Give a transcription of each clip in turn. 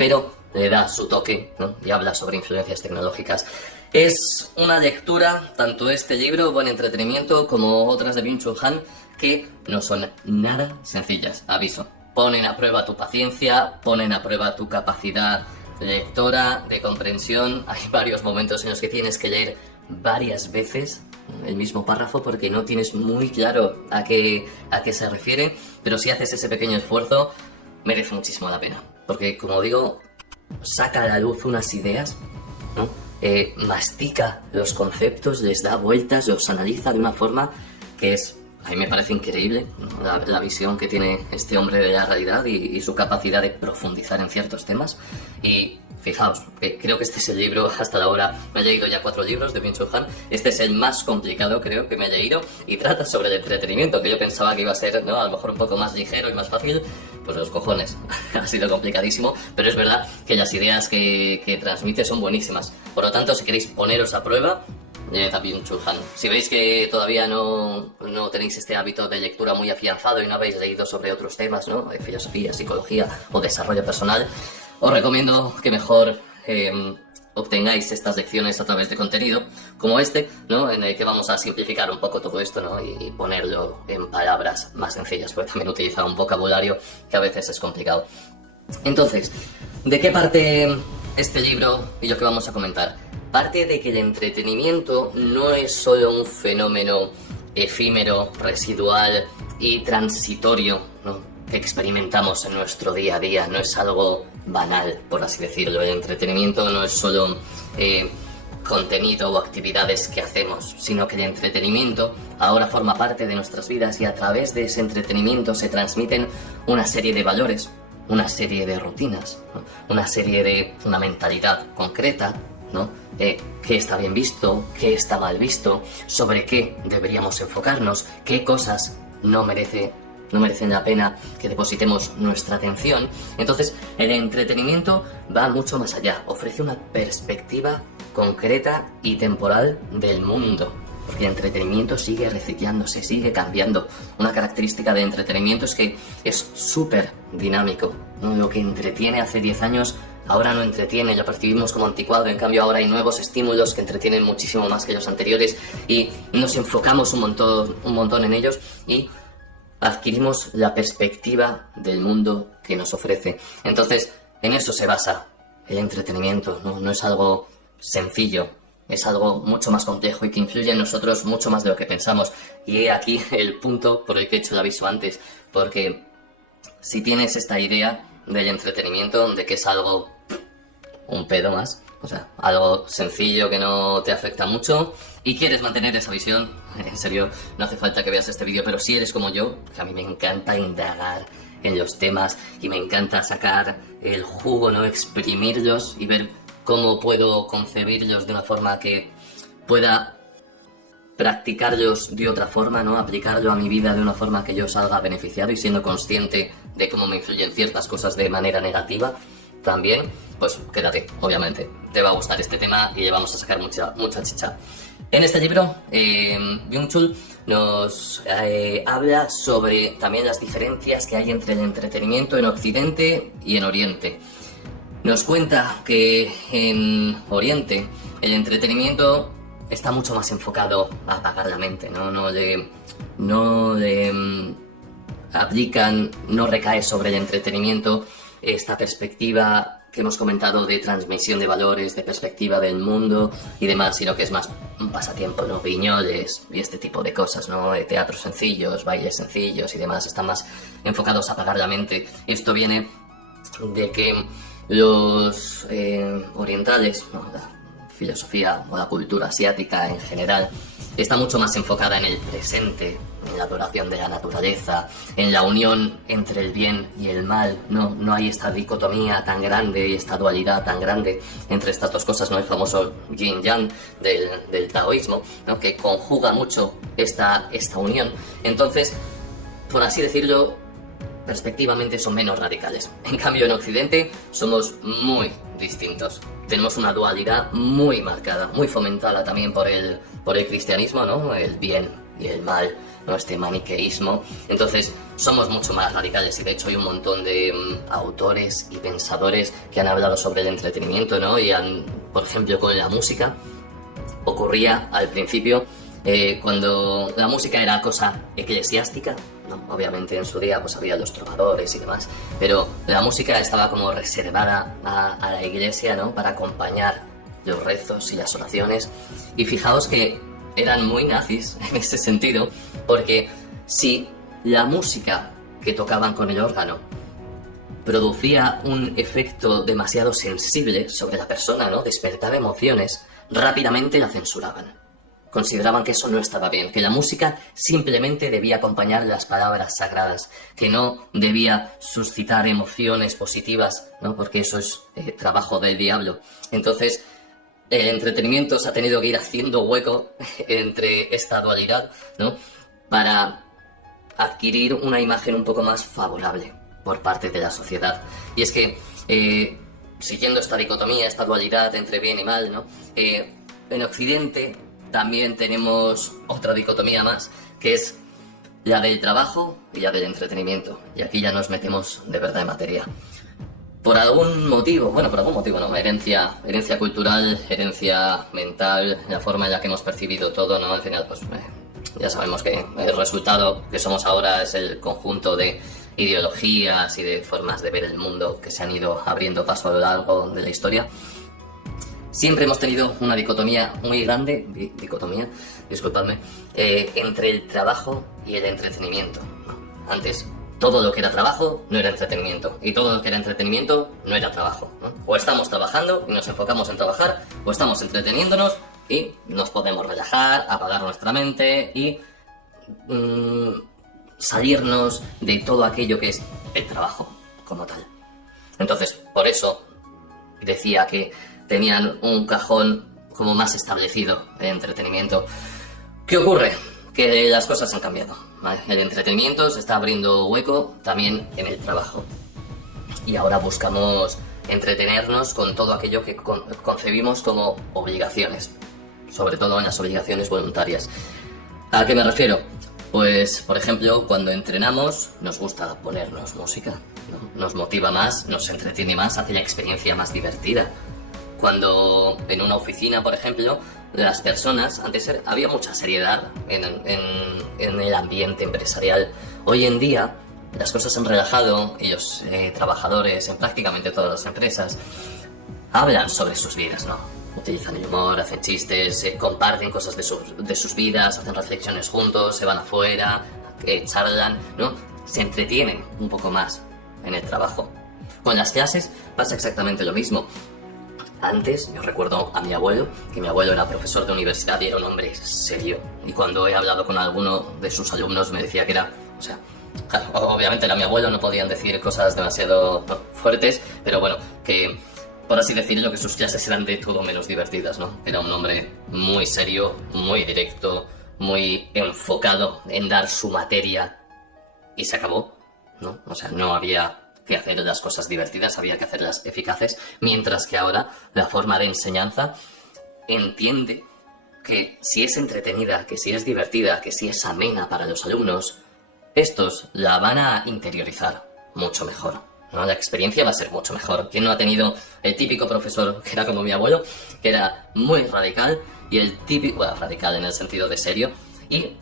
pero le da su toque, ¿no? Y habla sobre influencias tecnológicas. Es una lectura, tanto este libro, Buen Entretenimiento, como otras de Byung-Chul Han, que no son nada sencillas, aviso. Ponen a prueba tu paciencia, ponen a prueba tu capacidad lectora, de comprensión. Hay varios momentos en los que tienes que leer varias veces el mismo párrafo porque no tienes muy claro a qué se refiere, pero si haces ese pequeño esfuerzo, merece muchísimo la pena. Porque, como digo, saca a la luz unas ideas, ¿no? Mastica los conceptos, les da vueltas, los analiza de una forma que es... A mí me parece increíble, ¿no? La visión que tiene este hombre de la realidad y su capacidad de profundizar en ciertos temas. Y fijaos, creo que este es el libro, hasta la hora me he leído ya 4 libros de Byung-Chul Han, este es el más complicado creo que me he leído y trata sobre el entretenimiento, que yo pensaba que iba a ser, ¿no?, a lo mejor un poco más ligero y más fácil. Pues los cojones, ha sido complicadísimo, pero es verdad que las ideas que transmite son buenísimas. Por lo tanto, si queréis poneros a prueba, Byung-Chul Han. Si veis que todavía no tenéis este hábito de lectura muy afianzado y no habéis leído sobre otros temas, ¿no?, de filosofía, psicología o desarrollo personal, os recomiendo que mejor obtengáis estas lecciones a través de contenido como este, ¿no?, en el que vamos a simplificar un poco todo esto, ¿no?, y ponerlo en palabras más sencillas, porque también utiliza un vocabulario que a veces es complicado. Entonces, ¿de qué parte este libro y lo que vamos a comentar? Parte de que el entretenimiento no es solo un fenómeno efímero, residual y transitorio, ¿no?, que experimentamos en nuestro día a día. No es algo banal, por así decirlo. El entretenimiento no es solo contenido o actividades que hacemos, sino que el entretenimiento ahora forma parte de nuestras vidas y a través de ese entretenimiento se transmiten una serie de valores, una serie de rutinas, ¿no?, una mentalidad concreta, ¿no?, qué está bien visto, qué está mal visto, sobre qué deberíamos enfocarnos, qué cosas no merecen la pena que depositemos nuestra atención. Entonces, el entretenimiento va mucho más allá, ofrece una perspectiva concreta y temporal del mundo, porque el entretenimiento sigue reciclándose, sigue cambiando. Una característica del entretenimiento es que es súper dinámico, ¿no? Lo que entretiene hace 10 años ahora no entretiene, lo percibimos como anticuado. En cambio ahora hay nuevos estímulos que entretienen muchísimo más que los anteriores y nos enfocamos un montón en ellos y adquirimos la perspectiva del mundo que nos ofrece. Entonces, en eso se basa el entretenimiento, ¿no? No es algo sencillo, es algo mucho más complejo y que influye en nosotros mucho más de lo que pensamos. Y he aquí el punto por el que he hecho el aviso antes, porque si tienes esta idea del entretenimiento, de que es algo un pedo más, o sea, algo sencillo que no te afecta mucho y quieres mantener esa visión, en serio, no hace falta que veas este vídeo, pero si eres como yo, que a mí me encanta indagar en los temas y me encanta sacar el jugo, ¿no?, exprimirlos y ver cómo puedo concebirlos de una forma que pueda practicarlos de otra forma, ¿no?, aplicarlo a mi vida de una forma que yo salga beneficiado y siendo consciente de cómo me influyen ciertas cosas de manera negativa también, pues quédate, obviamente, te va a gustar este tema y le vamos a sacar mucha chicha. En este libro, Byung-Chul nos habla sobre también las diferencias que hay entre el entretenimiento en Occidente y en Oriente. Nos cuenta que en Oriente el entretenimiento está mucho más enfocado a apagar la mente, ¿no? No le aplican, no recae sobre el entretenimiento esta perspectiva que hemos comentado de transmisión de valores, de perspectiva del mundo y demás, sino que es más un pasatiempo, ¿no? Viñoles y este tipo de cosas, ¿no? Teatros sencillos, bailes sencillos y demás, están más enfocados a apagar la mente. Esto viene de que los orientales, ¿no?, la filosofía o la cultura asiática en general, está mucho más enfocada en el presente, en la adoración de la naturaleza, en la unión entre el bien y el mal. No hay esta dicotomía tan grande y esta dualidad tan grande entre estas dos cosas, ¿no? El famoso yin-yang del taoísmo, ¿no?, que conjuga mucho esta unión. Entonces, por así decirlo, perspectivamente son menos radicales. En cambio, en Occidente somos muy distintos. Tenemos una dualidad muy marcada, muy fomentada también por el cristianismo, ¿no? El bien y el mal, ¿no?, este maniqueísmo. Entonces, somos mucho más radicales y de hecho hay un montón de autores y pensadores que han hablado sobre el entretenimiento, ¿no? Y por ejemplo, con la música ocurría al principio cuando la música era cosa eclesiástica, ¿no? Obviamente en su día pues había los trovadores y demás, pero la música estaba como reservada a la iglesia, ¿no? Para acompañar los rezos y las oraciones. Y fijaos que eran muy nazis en ese sentido, porque si la música que tocaban con el órgano producía un efecto demasiado sensible sobre la persona, ¿no? Despertaba emociones, rápidamente la censuraban. Consideraban que eso no estaba bien, que la música simplemente debía acompañar las palabras sagradas, que no debía suscitar emociones positivas, ¿no? Porque eso es trabajo del diablo. Entonces, el entretenimiento se ha tenido que ir haciendo hueco entre esta dualidad, ¿no? Para adquirir una imagen un poco más favorable por parte de la sociedad. Y es que, siguiendo esta dicotomía, esta dualidad entre bien y mal, ¿no? En Occidente también tenemos otra dicotomía más, que es la del trabajo y la del entretenimiento. Y aquí ya nos metemos de verdad en materia. Por algún motivo, ¿no? Herencia cultural, herencia mental, la forma en la que hemos percibido todo, ¿no? Al final, pues ya sabemos que el resultado que somos ahora es el conjunto de ideologías y de formas de ver el mundo que se han ido abriendo paso a lo largo de la historia. Siempre hemos tenido una dicotomía muy grande, entre el trabajo y el entretenimiento. Antes, todo lo que era trabajo no era entretenimiento, y todo lo que era entretenimiento no era trabajo, ¿no? O estamos trabajando y nos enfocamos en trabajar, o estamos entreteniéndonos y nos podemos relajar, apagar nuestra mente y salirnos de todo aquello que es el trabajo como tal. Entonces, por eso decía que tenían un cajón como más establecido el entretenimiento. ¿Qué ocurre? Que las cosas han cambiado, ¿vale? El entretenimiento se está abriendo hueco también en el trabajo. Y ahora buscamos entretenernos con todo aquello que concebimos como obligaciones, sobre todo en las obligaciones voluntarias. ¿A qué me refiero? Pues, por ejemplo, cuando entrenamos nos gusta ponernos música, ¿no? Nos motiva más, nos entretiene más, hace la experiencia más divertida. Cuando en una oficina, por ejemplo, las personas, antes había mucha seriedad en el ambiente empresarial. Hoy en día las cosas se han relajado y los trabajadores en prácticamente todas las empresas hablan sobre sus vidas, ¿no? Utilizan el humor, hacen chistes, comparten cosas de sus vidas, hacen reflexiones juntos, se van afuera, charlan, ¿no? Se entretienen un poco más en el trabajo. Con las clases pasa exactamente lo mismo. Antes, yo recuerdo a mi abuelo, que mi abuelo era profesor de universidad y era un hombre serio. Y cuando he hablado con alguno de sus alumnos me decía que era, claro, obviamente era mi abuelo, no podían decir cosas demasiado fuertes, pero bueno, que por así decirlo, que sus clases eran de todo menos divertidas, ¿no? Era un hombre muy serio, muy directo, muy enfocado en dar su materia y se acabó, ¿no? O sea, no había que hacer las cosas divertidas, había que hacerlas eficaces, mientras que ahora la forma de enseñanza entiende que si es entretenida, que si es divertida, que si es amena para los alumnos, estos la van a interiorizar mucho mejor, ¿no? La experiencia va a ser mucho mejor. ¿Quién no ha tenido el típico profesor que era como mi abuelo, que era muy radical, y el típico, bueno, radical en el sentido de serio, y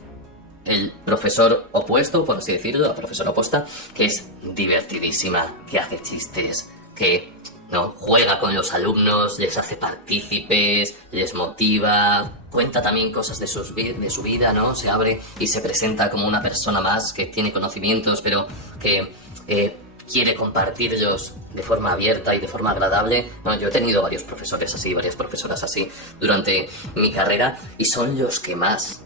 el profesor opuesto, por así decirlo, la profesora opuesta, que es divertidísima, que hace chistes, que ¿no? Juega con los alumnos, les hace partícipes, les motiva, cuenta también cosas de su vida, ¿no? Se abre y se presenta como una persona más que tiene conocimientos, pero que quiere compartirlos de forma abierta y de forma agradable. Bueno, yo he tenido varios profesores así, varias profesoras así durante mi carrera y son los que más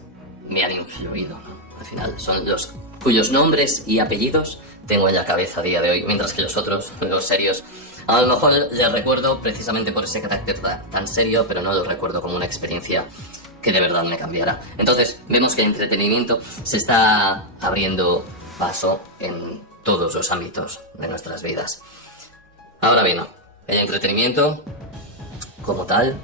me han influido, ¿no? Al final son los cuyos nombres y apellidos tengo en la cabeza a día de hoy, mientras que los otros, los serios, a lo mejor les recuerdo precisamente por ese carácter tan serio, pero no los recuerdo como una experiencia que de verdad me cambiara. Entonces vemos que el entretenimiento se está abriendo paso en todos los ámbitos de nuestras vidas. Ahora bien, el entretenimiento como tal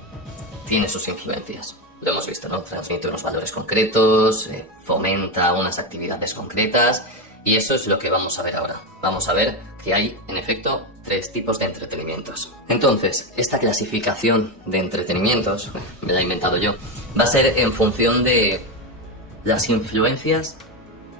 tiene sus influencias. Lo hemos visto, ¿no? Transmite unos valores concretos, fomenta unas actividades concretas Y eso es lo que vamos a ver ahora. Vamos a ver que hay, en efecto, 3 tipos de entretenimientos. Entonces, esta clasificación de entretenimientos, me la he inventado yo, va a ser en función de las influencias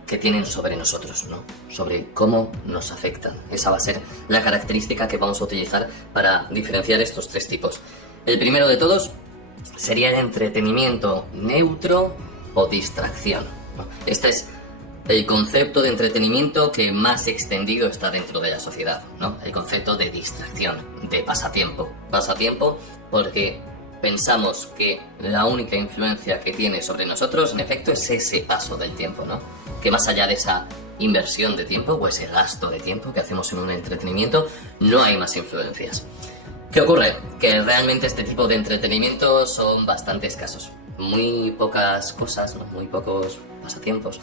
que tienen sobre nosotros, ¿no? Sobre cómo nos afectan. Esa va a ser la característica que vamos a utilizar para diferenciar estos 3 tipos. El primero de todos sería el entretenimiento neutro o distracción, ¿no? Este es el concepto de entretenimiento que más extendido está dentro de la sociedad, ¿no? El concepto de distracción, de pasatiempo. Pasatiempo porque pensamos que la única influencia que tiene sobre nosotros, en efecto, es ese paso del tiempo, ¿no? Que más allá de esa inversión de tiempo o ese gasto de tiempo que hacemos en un entretenimiento, no hay más influencias. ¿Qué ocurre? Que realmente este tipo de entretenimiento son bastante escasos. Muy pocas cosas, ¿no? Muy pocos pasatiempos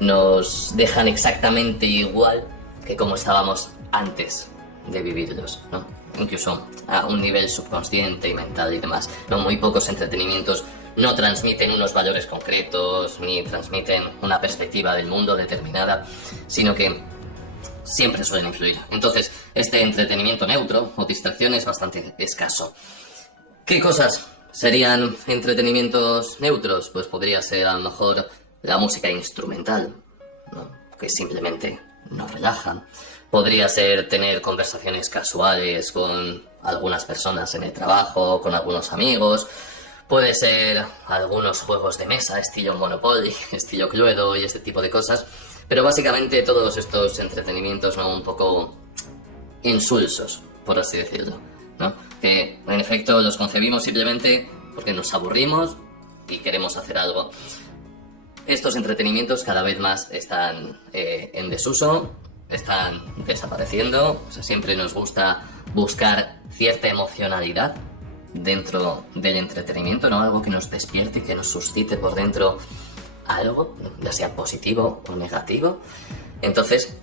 nos dejan exactamente igual que como estábamos antes de vivirlos, ¿no? Incluso a un nivel subconsciente y mental y demás, ¿no? Muy pocos entretenimientos no transmiten unos valores concretos ni transmiten una perspectiva del mundo determinada, sino que siempre suelen influir. Entonces, este entretenimiento neutro o distracción es bastante escaso. ¿Qué cosas serían entretenimientos neutros? Pues podría ser a lo mejor la música instrumental, ¿no? Que simplemente nos relaja. Podría ser tener conversaciones casuales con algunas personas en el trabajo, con algunos amigos. Puede ser algunos juegos de mesa, estilo Monopoly, estilo Cluedo y este tipo de cosas. Pero básicamente todos estos entretenimientos, ¿no? Un poco insulsos, por así decirlo, ¿no? Que en efecto los concebimos simplemente porque nos aburrimos y queremos hacer algo. Estos entretenimientos cada vez más están en desuso, están desapareciendo. O sea, siempre nos gusta buscar cierta emocionalidad dentro del entretenimiento, ¿no? Algo que nos despierte, que nos suscite por dentro algo, ya sea positivo o negativo. Entonces,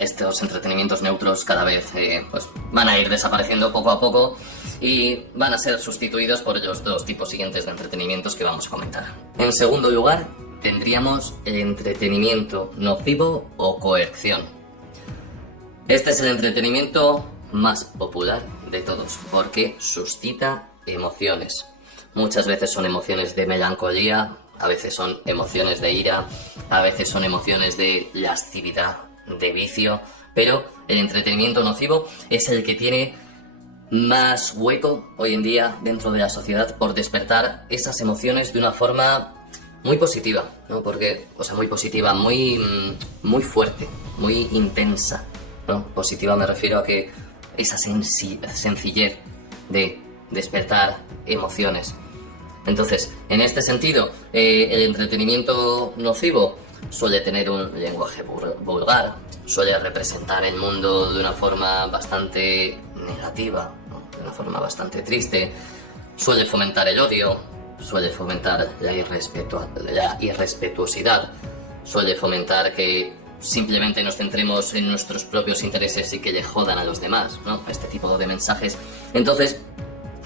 estos entretenimientos neutros cada vez pues van a ir desapareciendo poco a poco y van a ser sustituidos por los 2 tipos siguientes de entretenimientos que vamos a comentar. En segundo lugar, tendríamos el entretenimiento nocivo o coerción. Este es el entretenimiento más popular de todos porque suscita emociones. Muchas veces son emociones de melancolía, a veces son emociones de ira, a veces son emociones de lascividad, de vicio, pero el entretenimiento nocivo es el que tiene más hueco hoy en día dentro de la sociedad por despertar esas emociones de una forma muy positiva, ¿no? Porque, o sea, muy positiva, muy fuerte, muy intensa, ¿no? Positiva me refiero a que esa sencillez de despertar emociones. Entonces, en este sentido, el entretenimiento nocivo suele tener un lenguaje vulgar, suele representar el mundo de una forma bastante negativa, ¿no? De una forma bastante triste, suele fomentar el odio, suele fomentar la irrespetuosidad, suele fomentar que simplemente nos centremos en nuestros propios intereses y que le jodan a los demás, ¿no? Este tipo de mensajes. Entonces,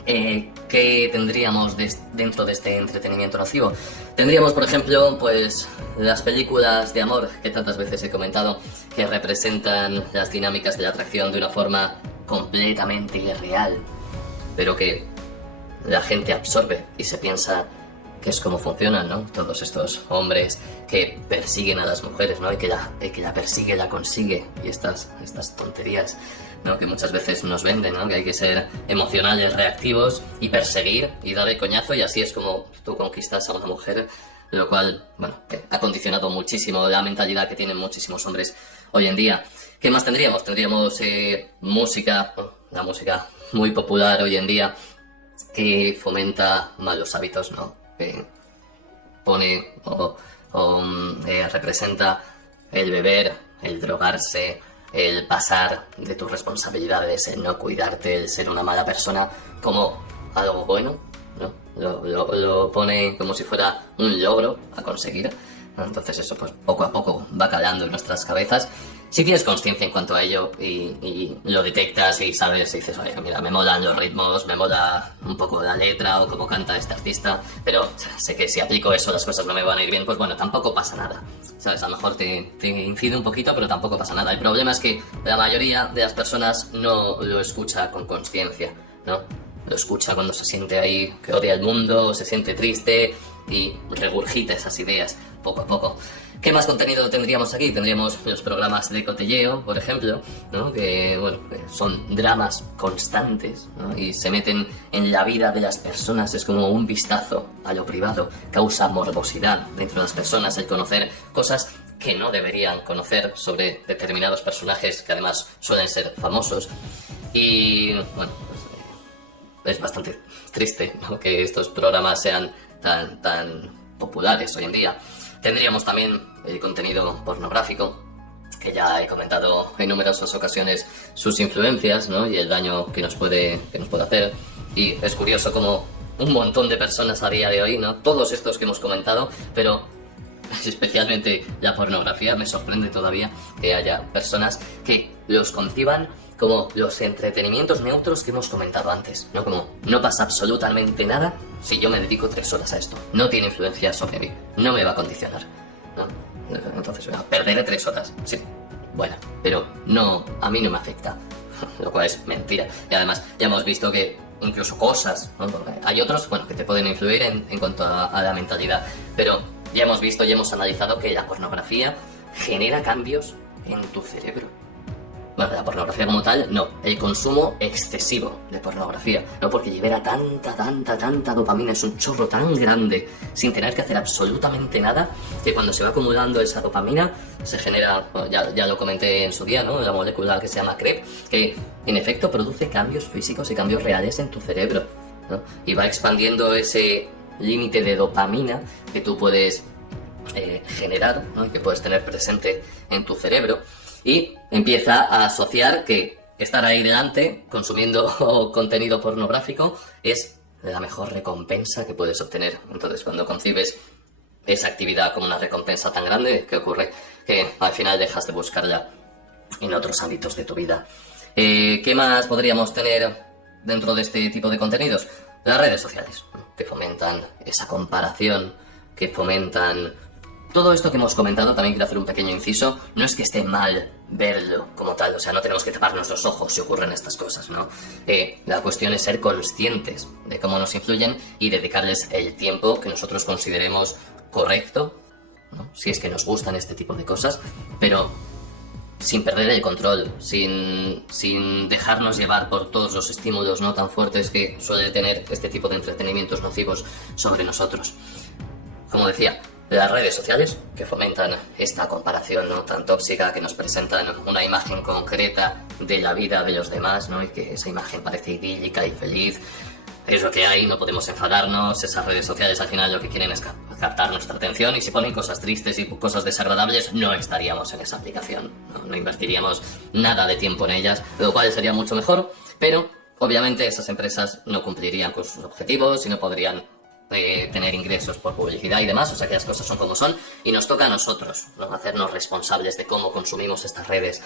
¿qué tendríamos dentro de este entretenimiento nocivo? Tendríamos, por ejemplo, pues las películas de amor que tantas veces he comentado, que representan las dinámicas de la atracción de una forma completamente irreal, pero que la gente absorbe y se piensa que es como funcionan, ¿no? Todos estos hombres que persiguen a las mujeres, ¿no? Y que la persigue, la consigue, y estas tonterías, ¿no? Que muchas veces nos venden, ¿no? Que hay que ser emocionales, reactivos y perseguir y dar el coñazo, y así es como tú conquistas a una mujer, lo cual, bueno, ha condicionado muchísimo la mentalidad que tienen muchísimos hombres hoy en día. ¿Qué más tendríamos? Tendríamos música, la música muy popular hoy en día, que fomenta malos hábitos, ¿no? Pone o representa el beber, el drogarse, el pasar de tus responsabilidades, el no cuidarte, el ser una mala persona como algo bueno, ¿no? Lo pone como si fuera un logro a conseguir, ¿no? Entonces eso pues poco a poco va calando en nuestras cabezas Si tienes conciencia en cuanto a ello y lo detectas y sabes, y dices, oye, mira, me molan los ritmos, me mola un poco la letra o cómo canta este artista, pero sé que si aplico eso las cosas no me van a ir bien, pues bueno, tampoco pasa nada. ¿Sabes? A lo mejor te incide un poquito, pero tampoco pasa nada. El problema es que la mayoría de las personas no lo escucha con conciencia, ¿no? Lo escucha cuando se siente ahí que odia el mundo, se siente triste y regurgita esas ideas poco a poco. ¿Qué más contenido tendríamos aquí? Tendríamos los programas de cotilleo, por ejemplo, ¿no? Que, bueno, son dramas constantes, ¿no? Y se meten en la vida de las personas, es como un vistazo a lo privado, causa morbosidad dentro de las personas el conocer cosas que no deberían conocer sobre determinados personajes que además suelen ser famosos. Y, bueno, pues, es bastante triste, ¿no? Que estos programas sean tan populares hoy en día. Tendríamos también el contenido pornográfico, que ya he comentado en numerosas ocasiones sus influencias, ¿no? Y el daño que nos puede hacer. Y es curioso cómo un montón de personas a día de hoy, ¿no? Todos estos que hemos comentado, pero especialmente la pornografía, me sorprende todavía que haya personas que los conciban como los entretenimientos neutros que hemos comentado antes, ¿no? Como no pasa absolutamente nada si yo me dedico 3 horas a esto. No tiene influencia sobre mí, no me va a condicionar, ¿no? Entonces, bueno, perderé 3 horas, sí, bueno, pero no, a mí no me afecta, lo cual es mentira. Y además ya hemos visto que incluso cosas, ¿no? Hay otros, bueno, que te pueden influir en cuanto a la mentalidad, pero ya hemos visto y hemos analizado que la pornografía genera cambios en tu cerebro. Bueno, la pornografía como tal, no. El consumo excesivo de pornografía. No, porque libera tanta dopamina. Es un chorro tan grande, sin tener que hacer absolutamente nada, que cuando se va acumulando esa dopamina, se genera, bueno, ya lo comenté en su día, ¿no? La molécula que se llama CREP, que en efecto produce cambios físicos y cambios reales en tu cerebro, ¿no? Y va expandiendo ese límite de dopamina que tú puedes generar, ¿no? Y que puedes tener presente en tu cerebro. Y empieza a asociar que estar ahí delante, consumiendo contenido pornográfico, es la mejor recompensa que puedes obtener. Entonces, cuando concibes esa actividad como una recompensa tan grande, ¿qué ocurre? Que al final dejas de buscarla en otros ámbitos de tu vida. ¿Qué más podríamos tener dentro de este tipo de contenidos? Las redes sociales, ¿no? Que fomentan esa comparación, que fomentan todo esto que hemos comentado. También quiero hacer un pequeño inciso. No es que esté mal verlo como tal, o sea, no tenemos que taparnos los ojos si ocurren estas cosas, ¿no? La cuestión es ser conscientes de cómo nos influyen y dedicarles el tiempo que nosotros consideremos correcto, ¿no? Si es que nos gustan este tipo de cosas, pero sin perder el control, sin dejarnos llevar por todos los estímulos no tan fuertes que suele tener este tipo de entretenimientos nocivos sobre nosotros. Como decía, las redes sociales que fomentan esta comparación, ¿no? Tan tóxica, que nos presentan una imagen concreta de la vida de los demás, ¿no? Y que esa imagen parece idílica y feliz. Es lo que hay, no podemos enfadarnos. Esas redes sociales al final lo que quieren es captar nuestra atención, y si ponen cosas tristes y cosas desagradables no estaríamos en esa aplicación, no invertiríamos nada de tiempo en ellas, lo cual sería mucho mejor, pero obviamente esas empresas no cumplirían con sus objetivos y no podrían tener ingresos por publicidad y demás. O sea que las cosas son como son y nos toca a nosotros, ¿no? Hacernos responsables de cómo consumimos estas redes.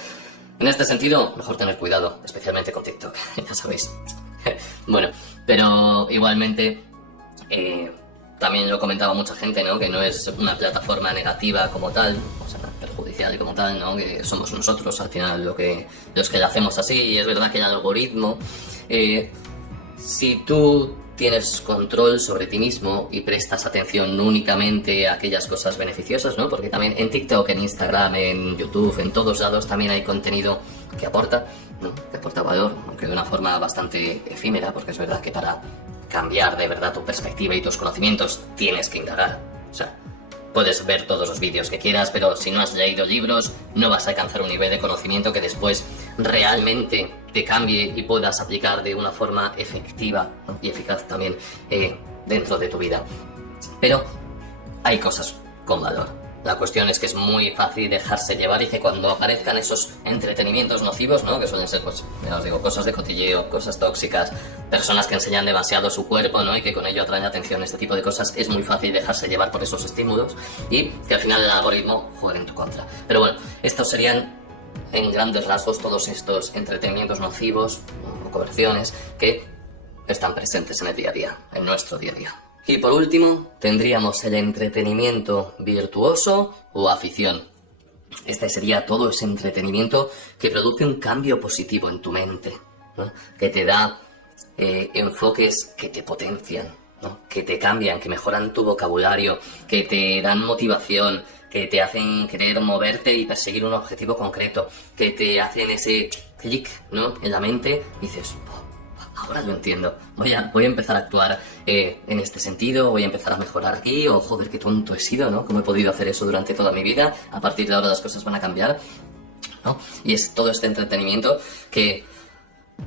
En este sentido, mejor tener cuidado, especialmente con TikTok, ya sabéis. Bueno, pero igualmente también lo comentaba mucha gente, ¿no? Que no es una plataforma negativa como tal, o sea, perjudicial como tal, ¿no? Que somos nosotros al final los que la hacemos así. Y es verdad que el algoritmo, si tú tienes control sobre ti mismo y prestas atención únicamente a aquellas cosas beneficiosas, ¿no? Porque también en TikTok, en Instagram, en YouTube, en todos lados también hay contenido que aporta, ¿no? Que aporta valor, aunque de una forma bastante efímera, porque es verdad que para cambiar de verdad tu perspectiva y tus conocimientos tienes que indagar. O sea, puedes ver todos los vídeos que quieras, pero si no has leído libros no vas a alcanzar un nivel de conocimiento que después realmente te cambie y puedas aplicar de una forma efectiva, ¿no? Y eficaz también dentro de tu vida. Pero hay cosas con valor. La cuestión es que es muy fácil dejarse llevar y que cuando aparezcan esos entretenimientos nocivos, ¿no? Que suelen ser, pues, ya os digo, cosas de cotilleo, cosas tóxicas, personas que enseñan demasiado su cuerpo, ¿no? Y que con ello atraen atención, este tipo de cosas, es muy fácil dejarse llevar por esos estímulos y que al final el algoritmo juegue en tu contra. Pero bueno, estos serían en grandes rasgos todos estos entretenimientos nocivos o coerciones que están presentes en el día a día, en nuestro día a día. Y por último, tendríamos el entretenimiento virtuoso o afición. Este sería todo ese entretenimiento que produce un cambio positivo en tu mente, ¿no? Que te da enfoques que te potencian, ¿no? Que te cambian, que mejoran tu vocabulario, que te dan motivación, que te hacen querer moverte y perseguir un objetivo concreto, que te hacen ese clic, ¿no? En la mente y dices, ahora lo entiendo, voy a empezar a actuar en este sentido, voy a empezar a mejorar aquí, o joder, qué tonto he sido, ¿no? ¿Cómo he podido hacer eso durante toda mi vida? A partir de ahora las cosas van a cambiar, ¿no? Y es todo este entretenimiento que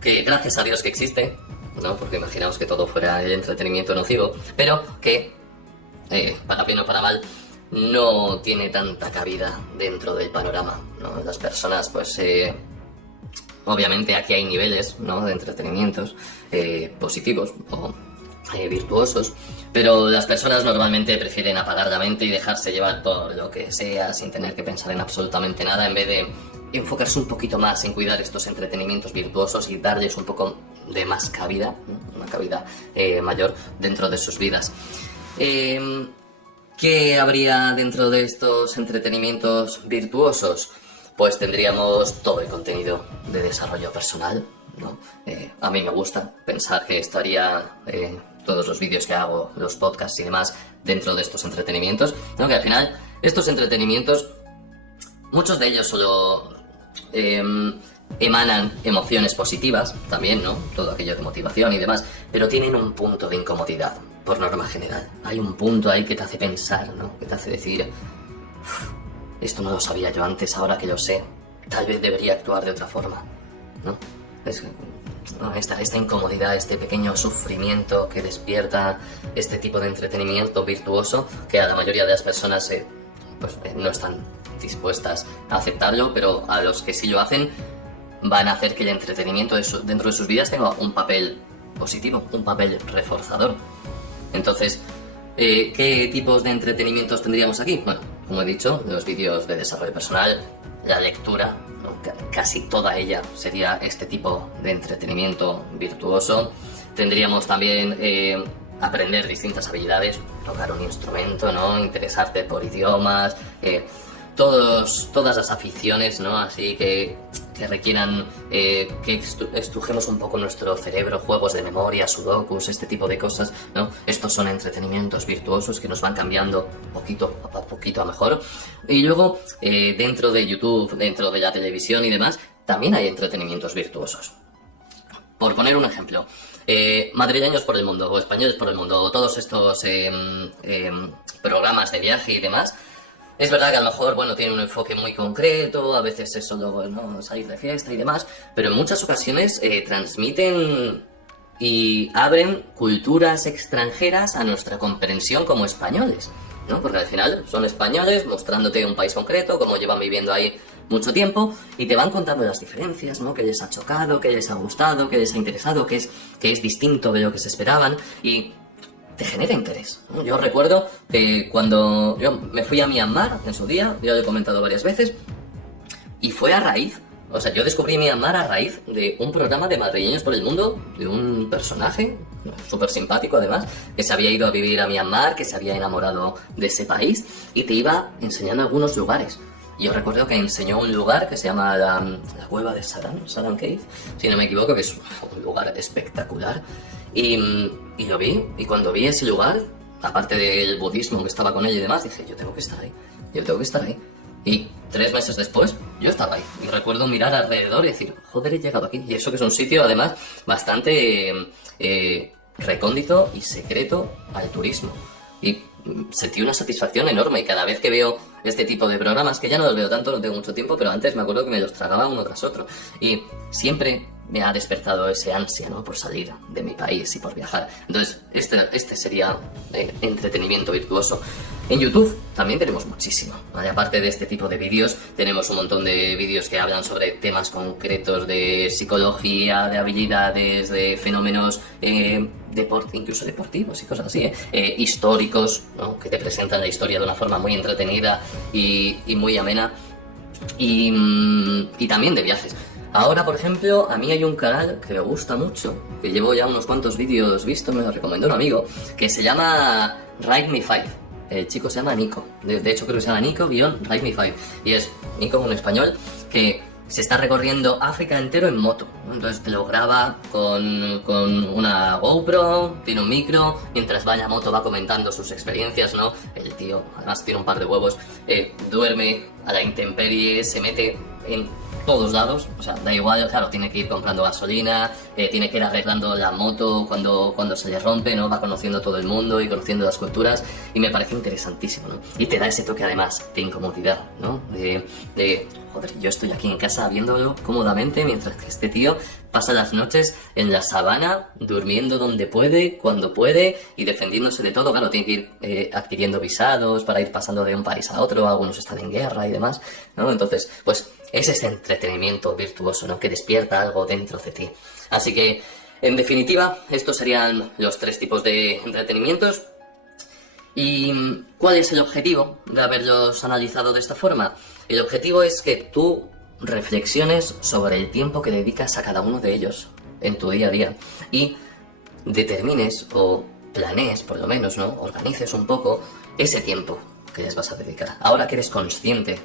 gracias a Dios que existe, ¿no? Porque imaginaos que todo fuera el entretenimiento nocivo, pero que, para bien o para mal, no tiene tanta cabida dentro del panorama, ¿no? Las personas, pues, obviamente aquí hay niveles, ¿no? De entretenimientos positivos o virtuosos, pero las personas normalmente prefieren apagar la mente y dejarse llevar por lo que sea sin tener que pensar en absolutamente nada, en vez de enfocarse un poquito más en cuidar estos entretenimientos virtuosos y darles un poco de más cabida, ¿no? Una cabida mayor dentro de sus vidas. ¿Qué habría dentro de estos entretenimientos virtuosos? Pues tendríamos todo el contenido de desarrollo personal, ¿no? A mí me gusta pensar que estaría todos los vídeos que hago, los podcasts y demás, dentro de estos entretenimientos, ¿no? Que al final estos entretenimientos, muchos de ellos solo emanan emociones positivas, también, ¿no? Todo aquello de motivación y demás, pero tienen un punto de incomodidad, por norma general. Hay un punto ahí que te hace pensar, ¿no? Que te hace decir, esto no lo sabía yo antes, ahora que lo sé, tal vez debería actuar de otra forma, ¿no? Esta incomodidad, este pequeño sufrimiento que despierta este tipo de entretenimiento virtuoso, que a la mayoría de las personas no están dispuestas a aceptarlo, pero a los que sí lo hacen, van a hacer que el entretenimiento dentro de sus vidas tenga un papel positivo, un papel reforzador. Entonces, ¿qué tipos de entretenimientos tendríamos aquí? Bueno, como he dicho, los vídeos de desarrollo personal, la lectura, ¿no? Casi toda ella sería este tipo de entretenimiento virtuoso. Tendríamos también aprender distintas habilidades, tocar un instrumento, ¿no? Interesarte por idiomas, todas las aficiones, ¿no? Así que requieran que estrujemos un poco nuestro cerebro, juegos de memoria, sudokus, este tipo de cosas, ¿no? Estos son entretenimientos virtuosos que nos van cambiando poquito a poquito a mejor. Y luego, dentro de YouTube, dentro de la televisión y demás, también hay entretenimientos virtuosos. Por poner un ejemplo, madrileños por el mundo, o españoles por el mundo, o todos estos programas de viaje y demás. Es verdad que a lo mejor, bueno, tienen un enfoque muy concreto, a veces es solo, ¿no? Salir de fiesta y demás, pero en muchas ocasiones transmiten y abren culturas extranjeras a nuestra comprensión como españoles, ¿no? Porque al final son españoles mostrándote un país concreto, cómo llevan viviendo ahí mucho tiempo, y te van contando las diferencias, ¿no? Que les ha chocado, que les ha gustado, que les ha interesado, que es distinto de lo que se esperaban, y te genera interés, ¿no? Yo recuerdo que cuando yo me fui a Myanmar en su día, ya lo he comentado varias veces, y fue a raíz, o sea, yo descubrí Myanmar a raíz de un programa de Madrileños por el Mundo, de un personaje súper simpático además, que se había ido a vivir a Myanmar, que se había enamorado de ese país, y te iba enseñando algunos lugares. Y yo recuerdo que enseñó un lugar que se llama la cueva de Sadan Cave, si no me equivoco, que es un lugar espectacular. Y lo vi, y cuando vi ese lugar, aparte del budismo que estaba con él y demás, dije, yo tengo que estar ahí. Y 3 meses después, yo estaba ahí. Y recuerdo mirar alrededor y decir, joder, he llegado aquí. Y eso que es un sitio, además, bastante recóndito y secreto al turismo. Y sentí una satisfacción enorme, y cada vez que veo este tipo de programas, que ya no los veo tanto, no tengo mucho tiempo, pero antes me acuerdo que me los tragaba uno tras otro, y siempre me ha despertado ese ansia, ¿no? Por salir de mi país y por viajar. Entonces este sería entretenimiento virtuoso. En YouTube también tenemos muchísimo, ¿vale? Aparte de este tipo de vídeos, tenemos un montón de vídeos que hablan sobre temas concretos de psicología, de habilidades, de fenómenos incluso deportivos y cosas así, históricos, ¿no? Que te presentan la historia de una forma muy entretenida y muy amena. y también de viajes. Ahora, por ejemplo, a mí hay un canal que me gusta mucho, que llevo ya unos cuantos vídeos vistos, me lo recomendó un amigo, que se llama Ride Me 5. El chico se llama Nico. De hecho, creo que se llama Nico-Ride Me 5. Y es Nico, un español, que se está recorriendo África entero en moto, ¿no? Entonces te lo graba con una GoPro, tiene un micro, mientras va en la moto va comentando sus experiencias, ¿no? El tío, además tiene un par de huevos, duerme a la intemperie, se mete en todos lados, o sea, da igual, claro, tiene que ir comprando gasolina, tiene que ir arreglando la moto cuando se le rompe, ¿no? Va conociendo todo el mundo y conociendo las culturas, y me parece interesantísimo, ¿no? Y te da ese toque además de incomodidad, ¿no? Joder, yo estoy aquí en casa viéndolo cómodamente, mientras que este tío pasa las noches en la sabana, durmiendo donde puede, cuando puede, y defendiéndose de todo. Claro, tiene que ir adquiriendo visados para ir pasando de un país a otro, algunos están en guerra y demás, ¿no? Entonces, pues es ese entretenimiento virtuoso, ¿no? Que despierta algo dentro de ti. Así que, en definitiva, estos serían los 3 tipos de entretenimientos. ¿Y cuál es el objetivo de haberlos analizado de esta forma? El objetivo es que tú reflexiones sobre el tiempo que dedicas a cada uno de ellos en tu día a día y determines o planees, por lo menos, ¿no? Organices un poco ese tiempo que les vas a dedicar. Ahora que eres consciente